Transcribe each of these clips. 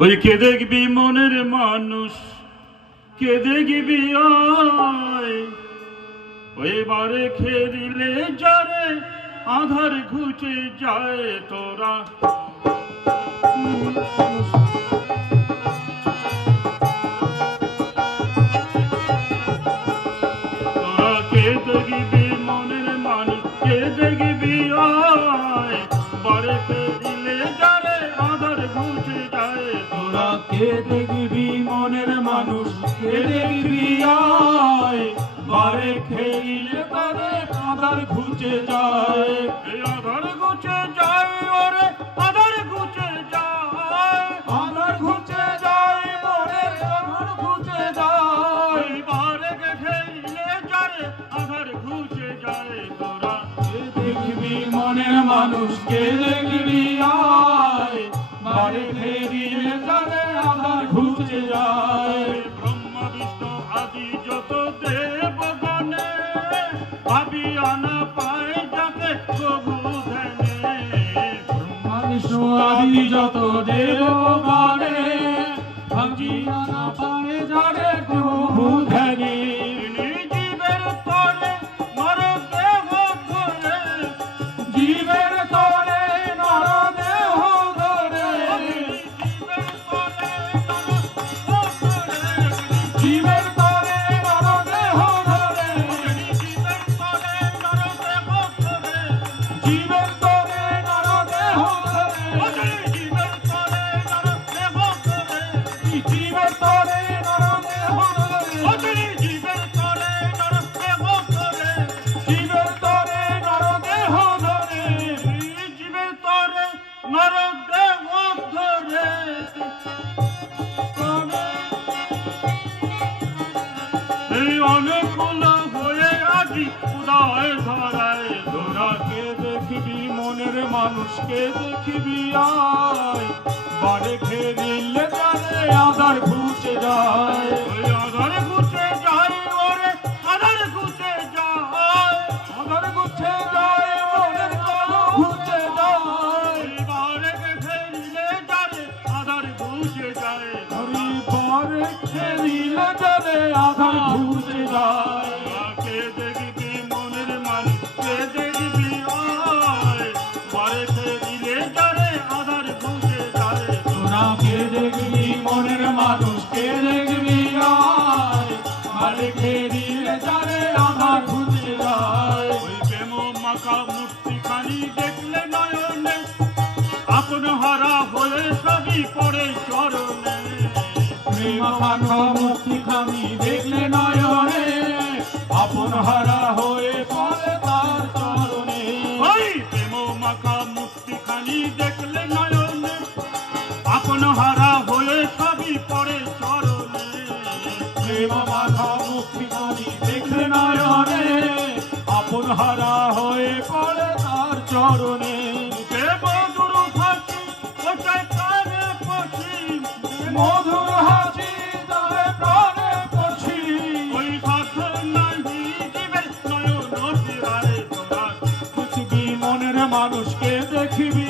ওই কে দেখবি মনের মানুষ কে দেখবি ওই বারে খেরিলে যারে আধার ঘুচে যায় তোরা তোরা কে দেখবি মনের মানুষ কে দেখবি বারে খেরিলে যারে আধার ঘুচে যায় তোরা কে দেখবি মনের মানুষ কে দেখবি বারে খেলিলে তারে আধার ঘুচে যায় আধার ঘুচে যায় ওরে আধার ঘুচে যায় আধার ঘুচে যায় মোরে আধার ঘুচে যায় বারে খেলিলে যারে আধার ঘুচে যায় তোরা কে দেখবি মনের মানুষ কে দেখবি বারে খেলিলে তারে আধার ঘুচে যায় ব্রহ্মা বিষ্ণু আদি যত দেবগণে ভাবিয়া না পায় যাকে প্রভু ধ্যানে ব্রহ্মা বিষ্ণু আদি যত দেবগণে ভাবিয়া না পায় যাকে প্রভু ধ্যানে জীবের তরে নর দেহ ধরে জীবের তরে নর দেহ ধরে জীবের তরে নর দেহ ধরে জীবের তরে নর দেহ ধরে জীবের তরে নর দেহ ধরে জীবের তরে নর দেহ ধরে জীবের তরে নর দেহ ধরে জীবের তরে নর দেহ ধরে জীবের তরে নর দেহ ধরে এই অনুকূল হয়ে আজি উদয় ধরায় তোরা কে দেখবি মনের মানুষকে দেখবি বারে খেলিলে যারে আধার ঘুচে যায় ওই আধার ঘুচে যায় ওরে আধার ঘুচে যায় আধার ঘুচে যায় মনের ঘুচে যায় বারে খেলিলে যারে আধার ঘুচে যায় বারে খেলিলে যারে আধার ঘুচে যায় কে দেখবি মনের মানুষ কে দেখবি বারে খেলিলে যারে আধার ঘুচে যায় তোরা কে দেখবি মনের মানুষকে দেখবি বারে খেলিলে যারে আধার ঘুচে যায় ওই প্রেম মাখা মূর্তিখানি দেখলে নয়নে আপন হারা হয়ে সবই পড়ে চরণে প্রেম মাখা মূর্তিখানি দেখলে নয়নে আপন হারা হয়ে পড়ে তার চরণে ওই প্রেম মাখা মূর্তিখানি দেখলে নয়নে আপন হারা হয়ে সবই পড়ে চরণে প্রেম মাখা মূর্তিখানি দেখলে নয়নে আপন হারা হয়ে পড়ে তার চরণে মুখে মধুর হাসি ওটাই প্রাণে পশি মধুর হাসি তবে প্রাণে পড়ছি ওই সাথ নাহি জীবের নয়ন ফিরায় তোরা দেখবি মনের মানুষকে দেখবি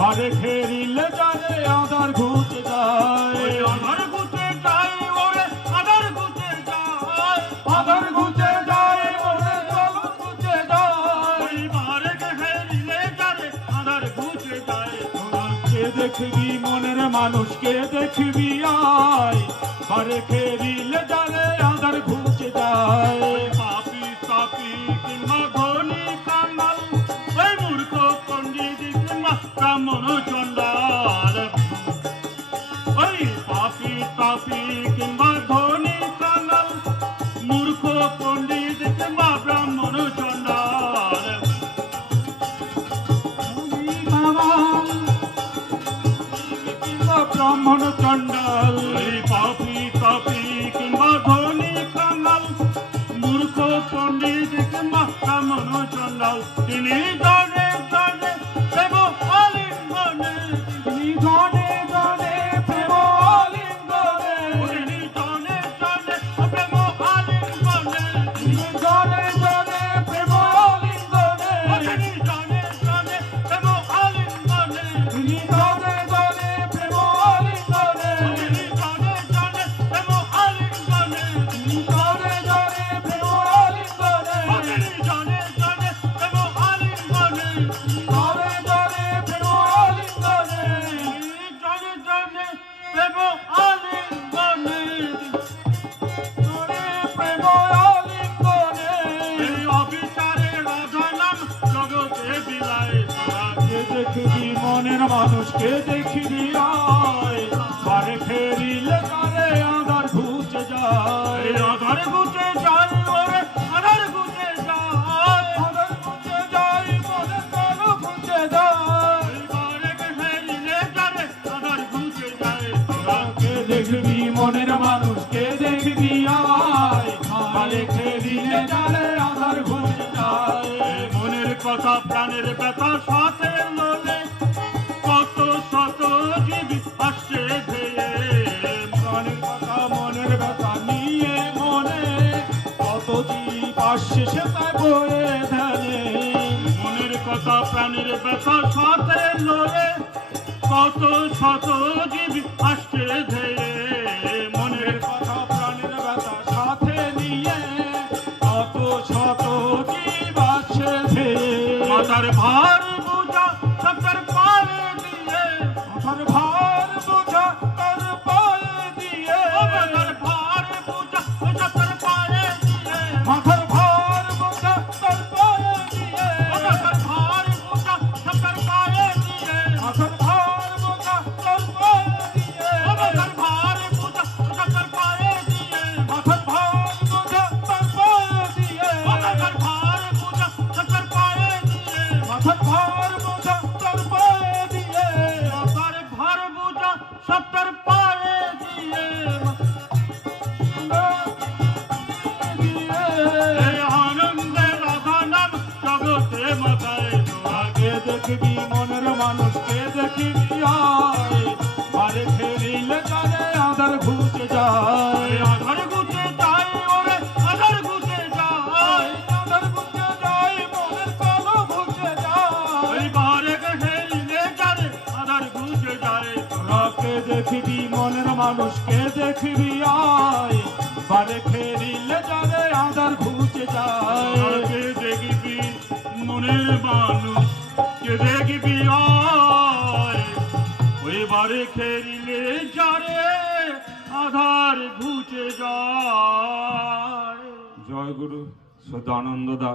বারে খেলিলে যারে আধার ঘুচে যায় ওই আধার ঘুচে যায় ওরে আধার ঘুচে যায় আধার ঘুচে যায় মনে জল ঘুচে যায় ওই বারে খেলিলে যারে আধার ঘুচে যায় তোরা কে দেখবি মনের মানুষকে দেখবি বারে খেলিলে যারে আধার ঘুচে যায় পাপি তাপি কিংবা ধনী কাঙাল ওই মূর্খ পণ্ডিত কিংবা ব্রাহ্মণ চণ্ডাল ওই পাপি তাপি কিংবা ধনী কাঙাল মূর্খ পণ্ডিত কিংবা ব্রাহ্মণ চণ্ডাল ব্রাহ্মণ চণ্ডাল ওই পাপি তাপি কিংবা ধনী কাঙাল মূর্খ পণ্ডিত কিংবা ব্রাহ্মণ চণ্ডাল তিনি জনে জনে দেব আলিঙ্গনে জনে জনে প্রেম আলিঙ্গনে তিনি জনে জনে প্রেম আলিঙ্গনে জনে জনে প্রেম আলিঙ্গনে তিনি জনে জনে প্রেম আলিঙ্গনে জনে জনে প্রেম মানুষকে দেখবি আয়, বারে ফেরিলে তারে আধার ঘুচে যায়। এই আধার ঘুচে যায় ওরে আধার ঘুচে যায়, আধার ঘুচে যায়, মনের কালো ঘুচে যায়। এইবারে ফেরিলে যারে আধার ঘুচে যায়। কে দেখবি মনের মানুষকে দেখবি আয়, বারে ফেরিলে তারে আধার ঘুচে যায়। এই মনের কথা প্রাণের ব্যথা সাথে ললে কত শত জীব আসছে ধেয়ে। প্রাণের কথা মনের ব্যথা নিয়ে মনে কত জীব আসছে সে তাই বয়ে ধ্যানে। মনের কথা প্রাণের ব্যথা সাথে ললে কত শত জীব আসছে ধেয়ে। মনের কথা প্রাণের ব্যথা সাথে নিয়ে কত শত জীব আসছে ধেয়ে। মাথার ভার বোঝা সব তার পায়ে দিয়ে, মাথার ভার বোঝা তার পায়ে দিয়ে। মাথার ভার বোঝা সব তার পায়ে দিয়ে, মাথার ভার বোঝা তার পায়ে দিয়ে। মাথার ভার বোঝা সব তার পায়ে দিয়ে, মাথার ভার বোঝা তার পায়ে দিয়ে। মাথার ভার বোঝা সব তার পায়ে দিয়ে, মাথার ভার বোঝা তার পায়ে দিয়ে। মাথার ভার বোঝা সব তার পায়ে দিয়ে, মাথার ভার বোঝা তার পায়ে দিয়ে। মাথার ভার বোঝা সব তার পায়ে দিয়ে। এই আনন্দে রাধা নাম জগতে মাতায় জোড়া। কে দেখবি মনের মানুষকে দেখবি আয়, বারে ফেরিলে তারে আধার ঘুচে যায়। আধার ঘুচে যায় ওরে আধার ঘুচে যায়, আধার ঘুচে যায়, মনের কালো ঘুচে যায়। এইবারে হেরিলে যারে আধার ঘুচে যায়। কে দেখবি মনের মানুষকে দেখবি আয়, বারে ফেরিলে তারে আধার ঘুচে যায়। কে দেখবি মনের মানুষ কে দেখবি আয়, ওইবারে খেরিলে যারে আধার ঘুচে যায়। জয় গুরু সদানন্দ দা।